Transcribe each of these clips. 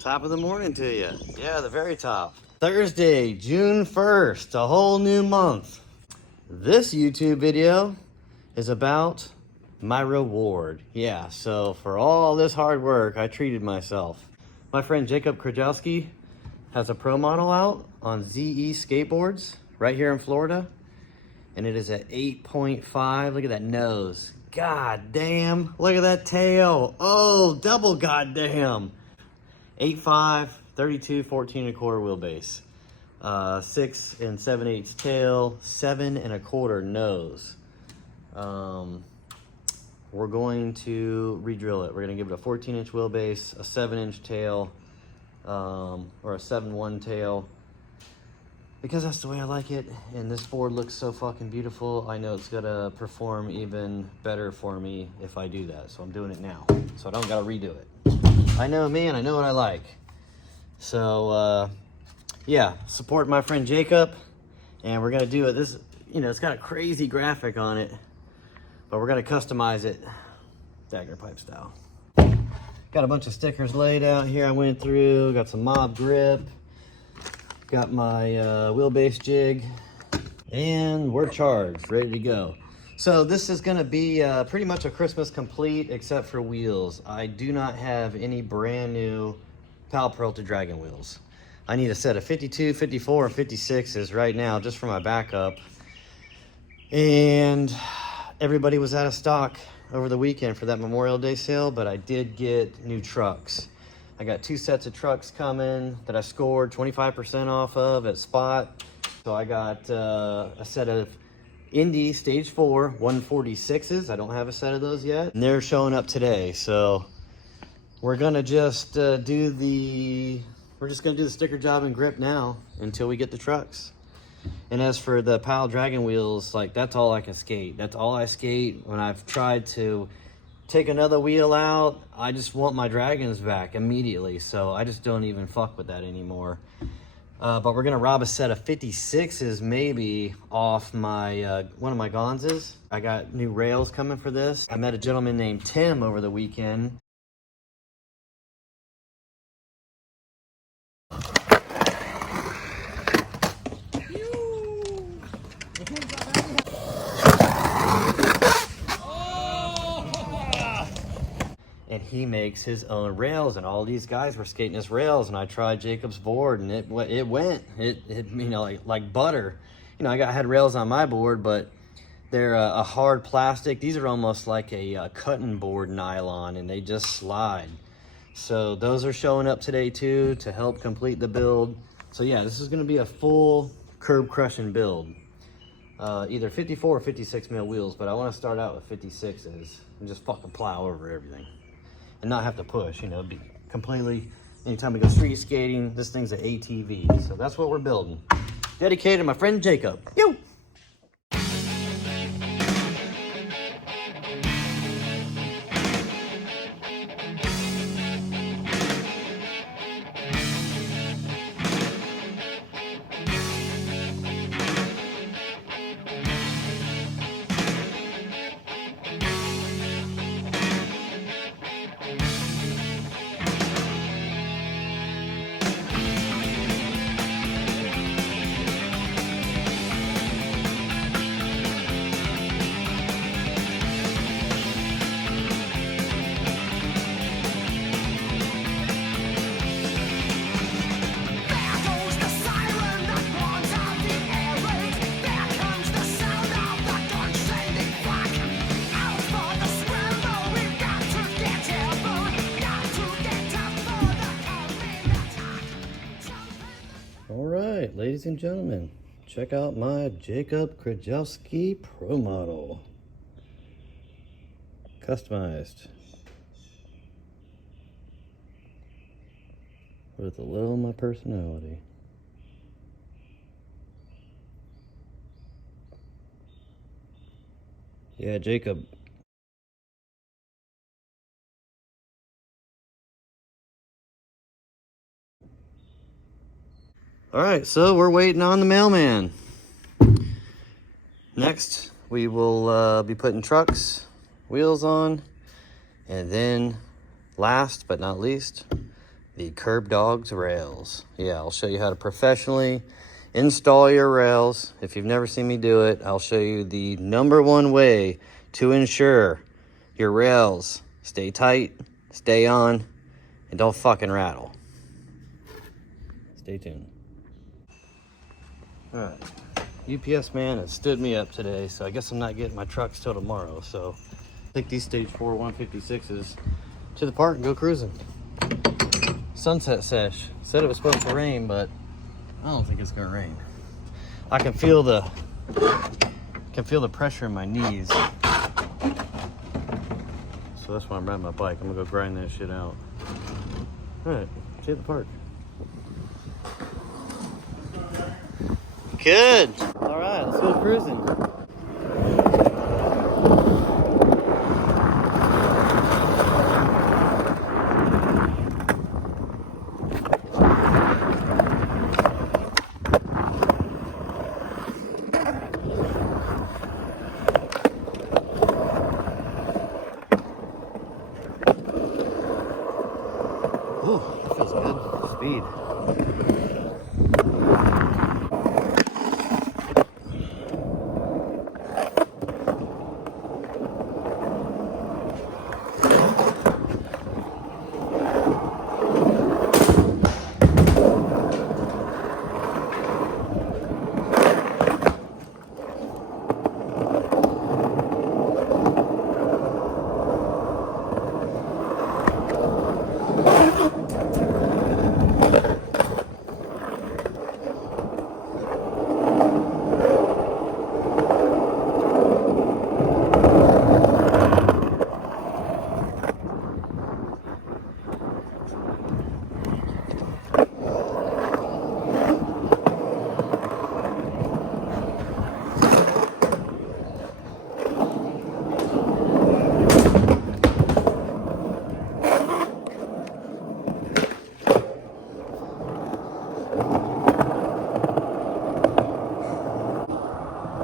Top of the morning to you. Yeah, the very top. Thursday, June 1st, a whole new month. This YouTube video is about my reward. Yeah, so for all this hard work, I treated myself. My friend Jacob Krajewski has a pro model out on ZE skateboards right here in Florida. And it is at 8.5. Look at that nose. God damn. Look at that tail. Oh, double goddamn. 8.5, 32, 14 1/4 wheelbase. 6 7/8 tail, 7 1/4 nose. We're going to re-drill it. We're going to give it a 14-inch wheelbase, a 7-inch tail, or a 7/1 tail, because that's the way I like it. And this board looks so fucking beautiful. I know it's gonna perform even better for me if I do that. So I'm doing it now, so I don't gotta redo it. I know me and I know what I like. So yeah, support my friend Jacob, and we're gonna do it. This, you know, it's got a crazy graphic on it, but we're gonna customize it Dagner Pipe style. Got a bunch of stickers laid out here. I went through, got some mob grip, got my wheelbase jig, and we're charged, ready to go. So this is gonna be pretty much a Christmas complete except for wheels. I do not have any brand new Pal Peralta Dragon wheels. I need a set of 52, 54, and 56s right now just for my backup. And everybody was out of stock over the weekend for that Memorial Day sale, but I did get new trucks. I got 2 sets of trucks coming that I scored 25% off of at Spot. So I got a set of Indy Stage 4 146s. I don't have a set of those yet, and they're showing up today. So we're gonna just do the sticker job and grip now until we get the trucks. And as for the Pal Dragon wheels, like, that's all I can skate. That's all I skate. When I've tried to take another wheel out, I just want my Dragons back immediately. So I just don't even fuck with that anymore. But we're gonna rob a set of 56s maybe off my one of my Gonzas. I got new rails coming for this. I met a gentleman named Tim over the weekend. And he makes his own rails, and all these guys were skating his rails, and I tried Jacob's board, and it went, you know, like butter. You know, I had rails on my board, but they're a hard plastic. These are almost like a cutting board nylon, and they just slide. So those are showing up today too to help complete the build. So yeah, this is gonna be a full curb crushing build. Either 54 or 56 mil wheels, but I wanna start out with 56s and just fucking plow over everything. And not have to push, you know, be completely, anytime we go street skating, this thing's an ATV. So that's what we're building. Dedicated to my friend Jacob. Yo! Ladies and gentlemen, check out my Jacob Krajewski Pro Model. Customized. With a little of my personality. Yeah, Jacob. All right, so we're waiting on the mailman. Next, we will be putting trucks, wheels on, and then last but not least, the Curb Dogs rails. Yeah, I'll show you how to professionally install your rails. If you've never seen me do it, I'll show you the #1 way to ensure your rails stay tight, stay on, and don't fucking rattle. Stay tuned. All right, UPS man has stood me up today, so I guess I'm not getting my trucks till tomorrow. So take these stage 4 156s to the park and go cruising. Sunset sesh. Said it was supposed to rain, but I don't think it's gonna rain. I can feel the pressure in my knees. So that's why I'm riding my bike. I'm gonna go grind that shit out. All right, see you at the park. Good. All right, let's go cruising. Ooh, that feels good. Speed.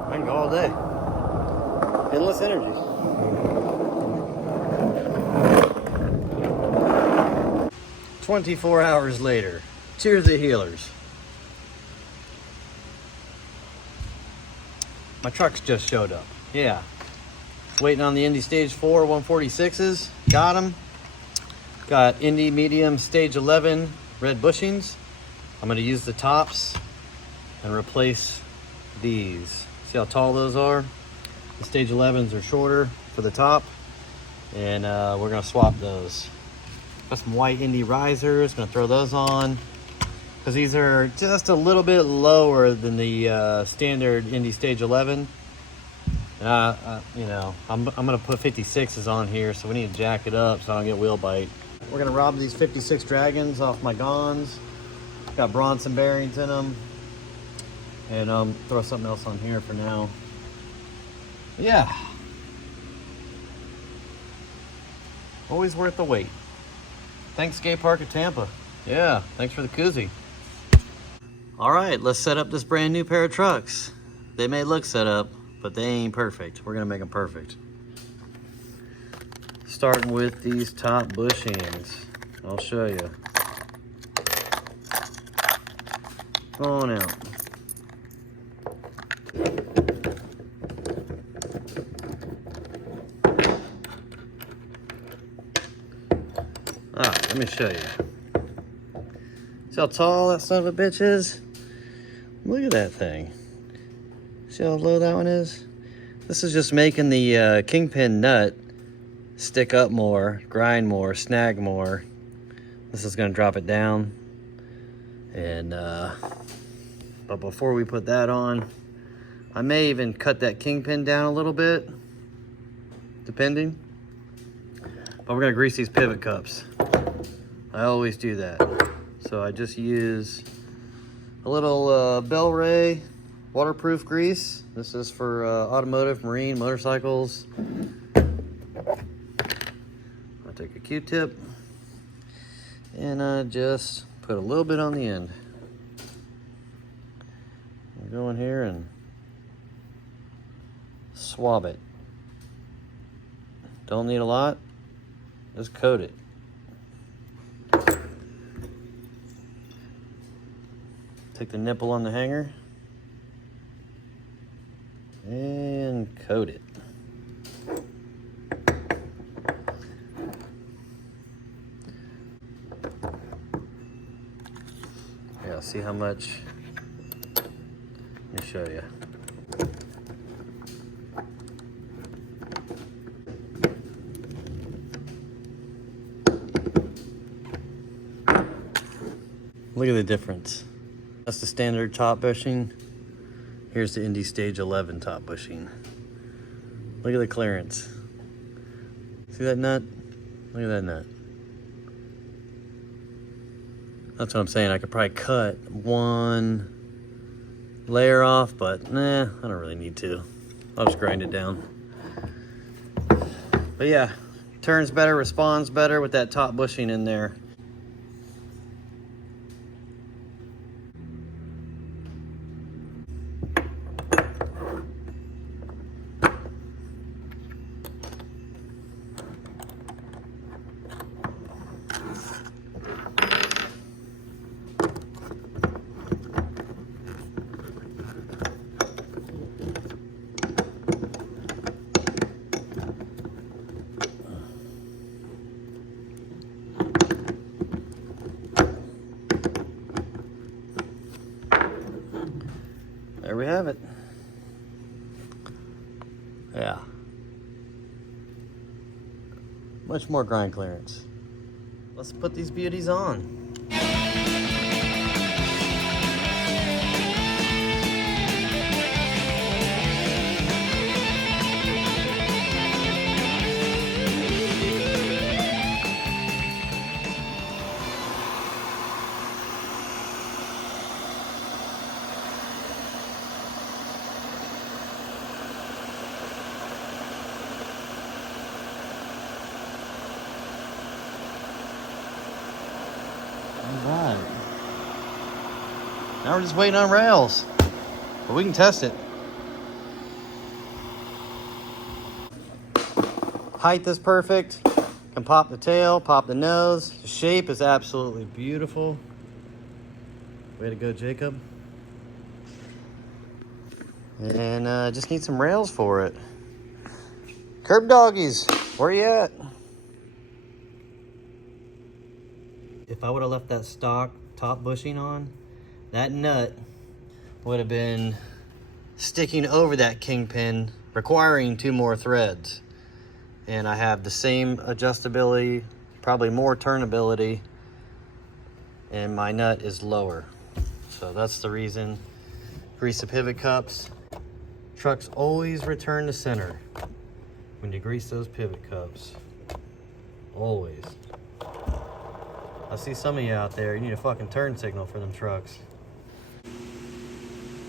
I can go all day. Endless energy. "24 hours later. Cheers the healers. My trucks just showed up. Yeah. Waiting on the Indy Stage 4 146s. Got them. Got Indy Medium Stage 11 red bushings. I'm going to use the tops and replace these. See how tall those are? The Stage 11s are shorter for the top, and we're gonna swap those. Got some white Indy risers, gonna throw those on, because these are just a little bit lower than the standard Indy Stage 11. And you know, I'm gonna put 56s on here, so we need to jack it up so I don't get wheel bite. We're gonna rob these 56 Dragons off my Gons. Got Bronson bearings in them. And throw something else on here for now. Yeah. Always worth the wait. Thanks, skate park at Tampa. Yeah, thanks for the koozie. All right, let's set up this brand new pair of trucks. They may look set up, but they ain't perfect. We're gonna make them perfect. Starting with these top bushings. I'll show you. Going out. Alright, let me show you. See how tall that son of a bitch is? Look at that thing. See how low that one is? This is just making the kingpin nut stick up more, grind more, snag more. This is going to drop it down. And but before we put that on, I may even cut that kingpin down a little bit, depending. But we're gonna grease these pivot cups. I always do that. So I just use a little Bel-Ray waterproof grease. This is for automotive, marine, motorcycles. I'll take a Q-tip and I just put a little bit on the end. I'll go in here and swab it. Don't need a lot. Just coat it. Take the nipple on the hanger and coat it. Yeah, see how much? Let me show you. Look at the difference. That's the standard top bushing. Here's the Indie Stage 11 top bushing. Look at the clearance. See that nut? Look at that nut. That's what I'm saying. I could probably cut one layer off, but nah, I don't really need to. I'll just grind it down. But yeah, turns better, responds better with that top bushing in there. There we have it. Yeah. Much more grind clearance. Let's put these beauties on. Alright. Now we're just waiting on rails. But we can test it. Height is perfect. Can pop the tail, pop the nose. The shape is absolutely beautiful. Way to go, Jacob. And just need some rails for it. Curb doggies, where you at? If I would have left that stock top bushing on, that nut would have been sticking over that kingpin, requiring 2 more threads. And I have the same adjustability, probably more turnability, and my nut is lower. So that's the reason. Grease the pivot cups. Trucks always return to center when you grease those pivot cups. Always. I see some of you out there, you need a fucking turn signal for them trucks.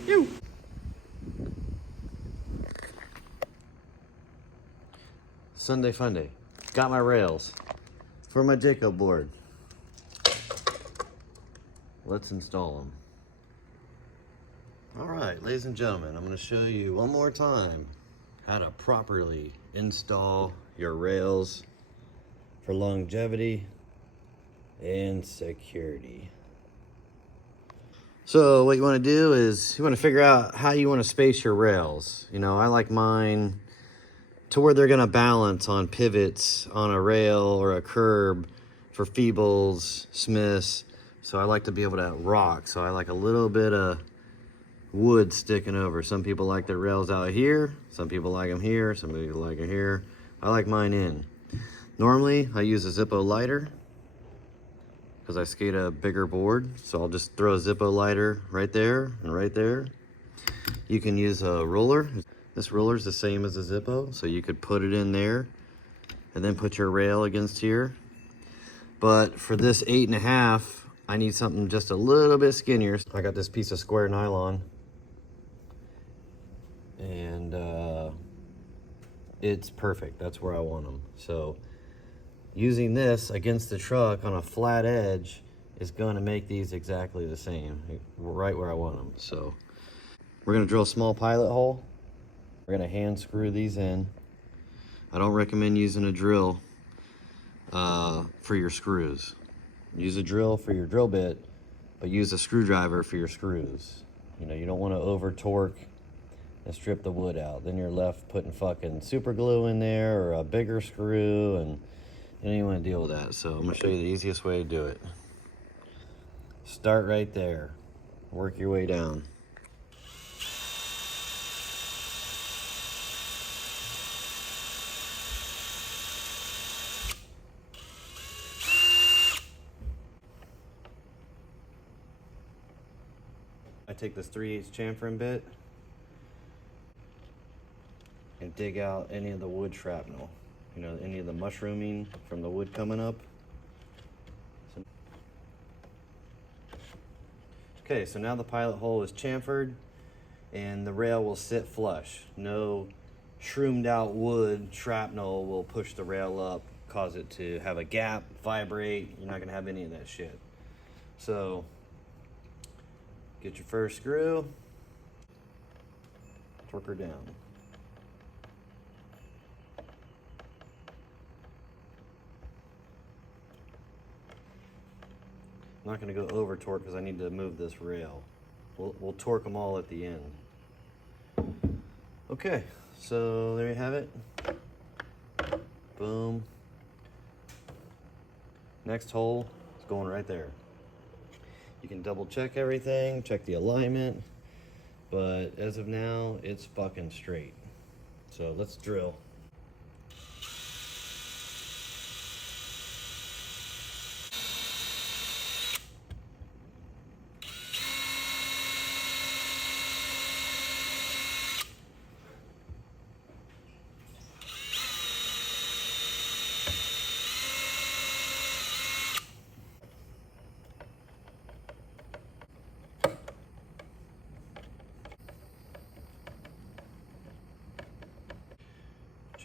You. Sunday Funday. Got my rails for my Jacob board. Let's install them. All right, ladies and gentlemen, I'm going to show you one more time how to properly install your rails for longevity and security. So what you want to do is you want to figure out how you want to space your rails. You know, I like mine to where they're going to balance on pivots on a rail or a curb for feebles, Smiths. So I like to be able to rock. So I like a little bit of wood sticking over. Some people like their rails out here. Some people like them here. Some people like it here. I like mine in. Normally I use a Zippo lighter because I skate a bigger board. So I'll just throw a Zippo lighter right there and right there. You can use a roller. This roller is the same as a Zippo, so you could put it in there and then put your rail against here. But for this 8.5, I need something just a little bit skinnier. I got this piece of square nylon, and it's perfect. That's where I want them. So using this against the truck on a flat edge is going to make these exactly the same, right where I want them. So we're going to drill a small pilot hole. We're going to hand screw these in. I don't recommend using a drill for your screws. Use a drill for your drill bit, but use a screwdriver for your screws. You know, you don't want to over torque and strip the wood out. Then you're left putting fucking super glue in there or a bigger screw, and you don't even want to deal with that. So I'm gonna show you the easiest way to do it. Start right there, work your way down. I take this 3/8 chamfering bit and dig out any of the wood shrapnel, you know, any of the mushrooming from the wood coming up. Okay, so now the pilot hole is chamfered and the rail will sit flush. No shroomed out wood shrapnel will push the rail up, cause it to have a gap, vibrate. You're not gonna have any of that shit. So get your first screw, torque her down. I'm not going to go over torque because I need to move this rail. We'll torque them all at the end. Okay, so there you have it. Boom. Next hole is going right there. You can double check everything, check the alignment, but as of now, it's fucking straight. So let's drill.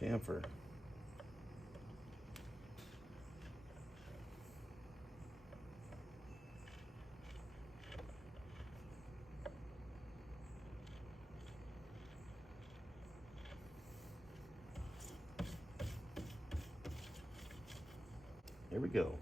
Chamfer. Here we go.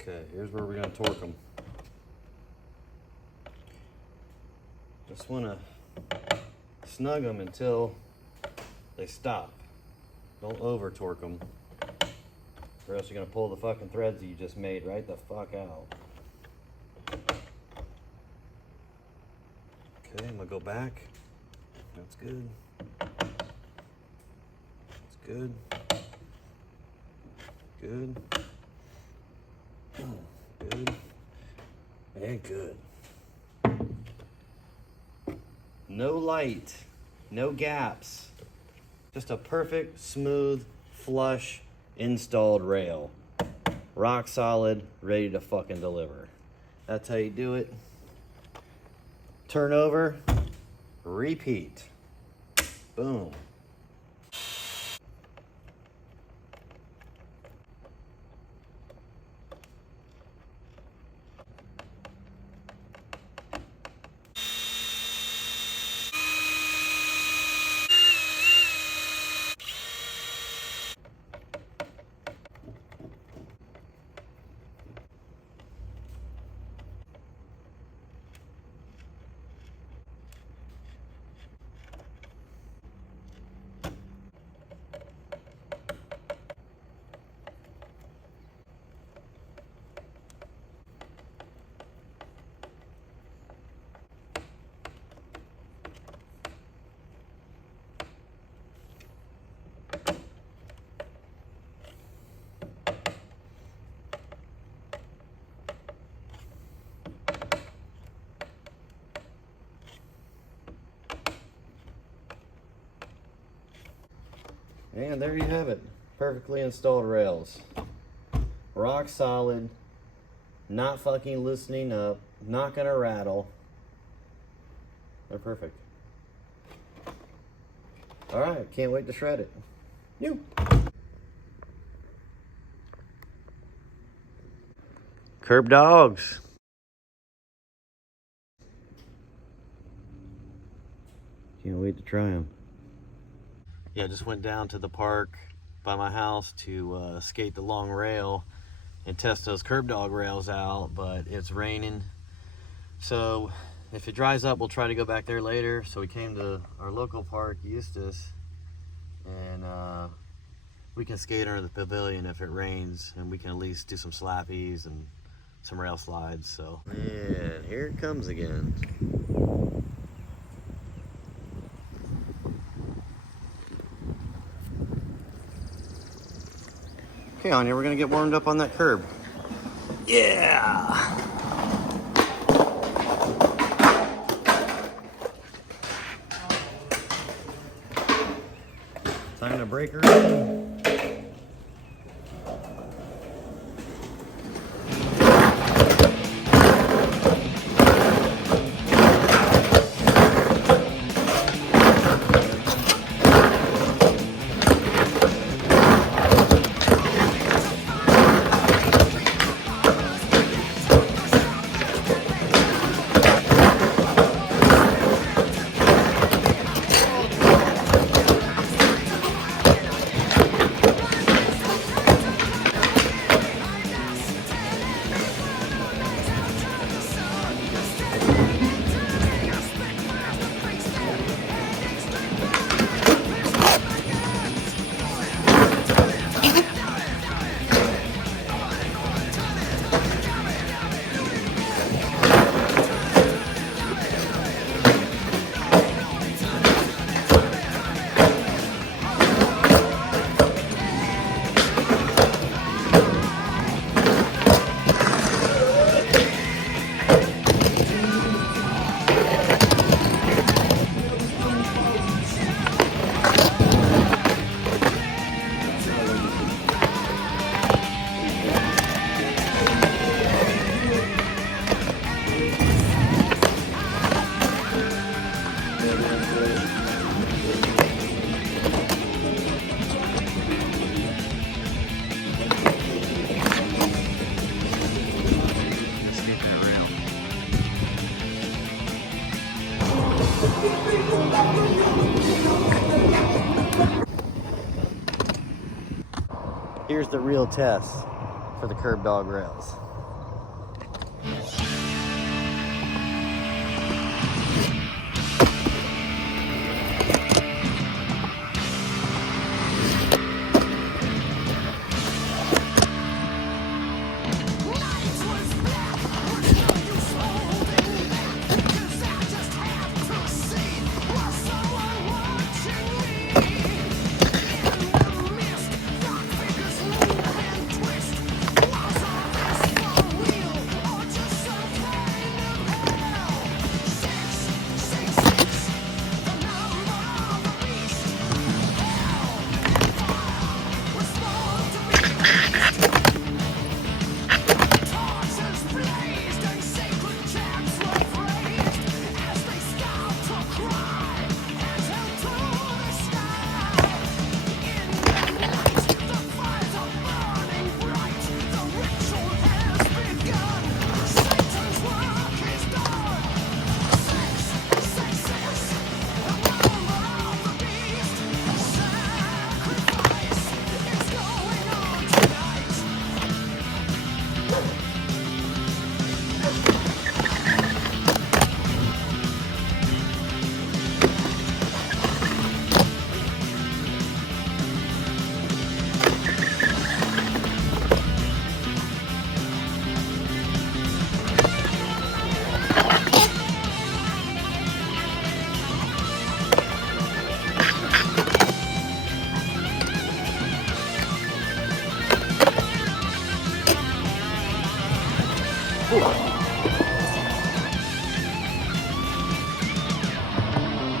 Okay, here's where we're going to torque them. Just want to snug them until they stop. Don't over torque them, or else you're going to pull the fucking threads that you just made right the fuck out. Okay, I'm going to go back. That's good. That's good. Good. Good and good. No light, no gaps, just a perfect, smooth, flush, installed rail. Rock solid, ready to fucking deliver. That's how you do it. Turn over, repeat. Boom. And there you have it, perfectly installed rails. Rock solid, not fucking loosening up, not gonna rattle. They're perfect. All right, can't wait to shred it. New. Curb dogs. Can't wait to try them. Yeah, just went down to the park by my house to skate the long rail and test those curb dog rails out, but it's raining. So if it dries up, we'll try to go back there later. So we came to our local park, Eustis, and we can skate under the pavilion if it rains, and we can at least do some slappies and some rail slides. So yeah, here it comes again. Okay, Anya, we're gonna get warmed up on that curb. Yeah. Time to break her in. Here's the real test for the curb dog rails.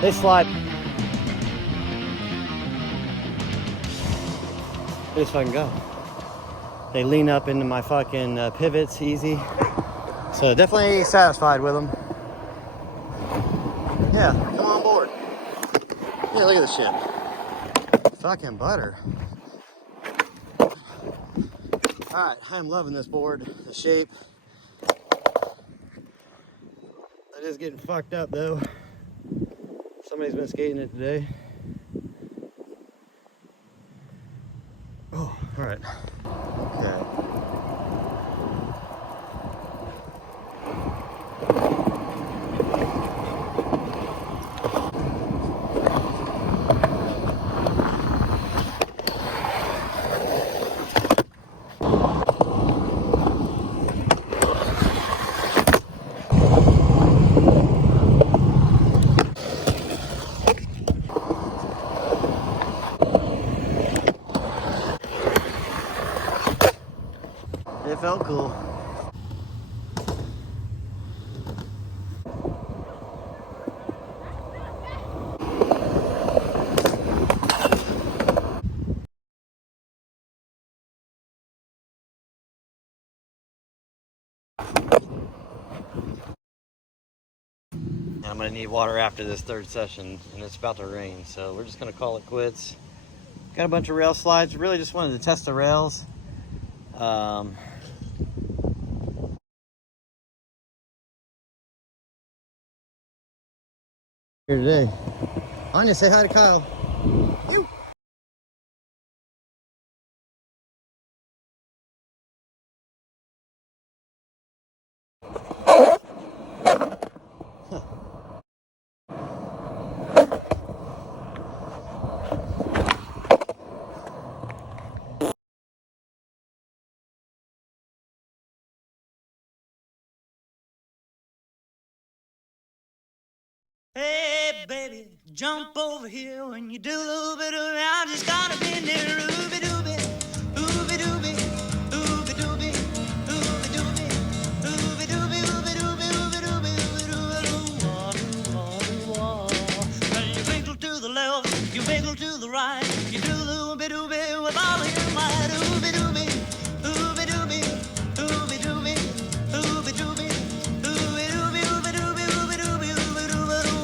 They slide. They just fucking go. They lean up into my fucking pivots easy. So definitely satisfied with them. Yeah, come on board. Yeah, look at this shit. Fucking butter. Alright, I'm loving this board. The shape. It is getting fucked up though. Somebody's been skating it today. Oh, alright. Okay. It felt cool. I'm gonna need water after this third session, and it's about to rain, so we're just gonna call it quits. Got a bunch of rail slides. Really just wanted to test the rails. Here today. Anya, say hi to Kyle. You. Hey, baby, jump over here when you do a little bit of I just gotta be near ooby dooby, ooby dooby, ooby dooby, ooby dooby, ooby dooby, ooby dooby, ooby dooby, ooby dooby, when you wiggle to the left, you wiggle to the right, you do a little bit ooby with all of your might, ooby dooby, ooby dooby, ooby dooby, ooby dooby, ooby dooby, ooby dooby, ooby dooby, ooby dooby.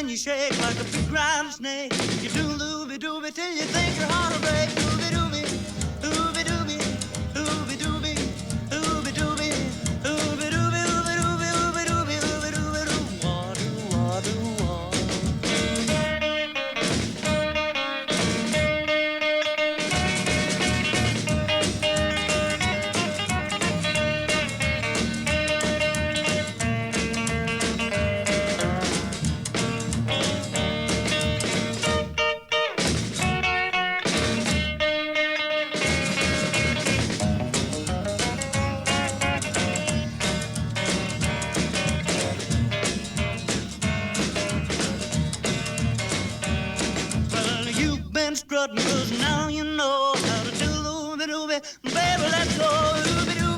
You shake like a big rattlesnake. You do looby dooby till you think your heart will break. Ooby dooby, ooby dooby, ooby dooby, ooby dooby, ooby dooby, ooby dooby, ooby dooby, ooby dooby, doo wah doo wah doo wah. Strutting, 'cause now you know how to do looby dooby. Baby, let's go. Ooby dooby.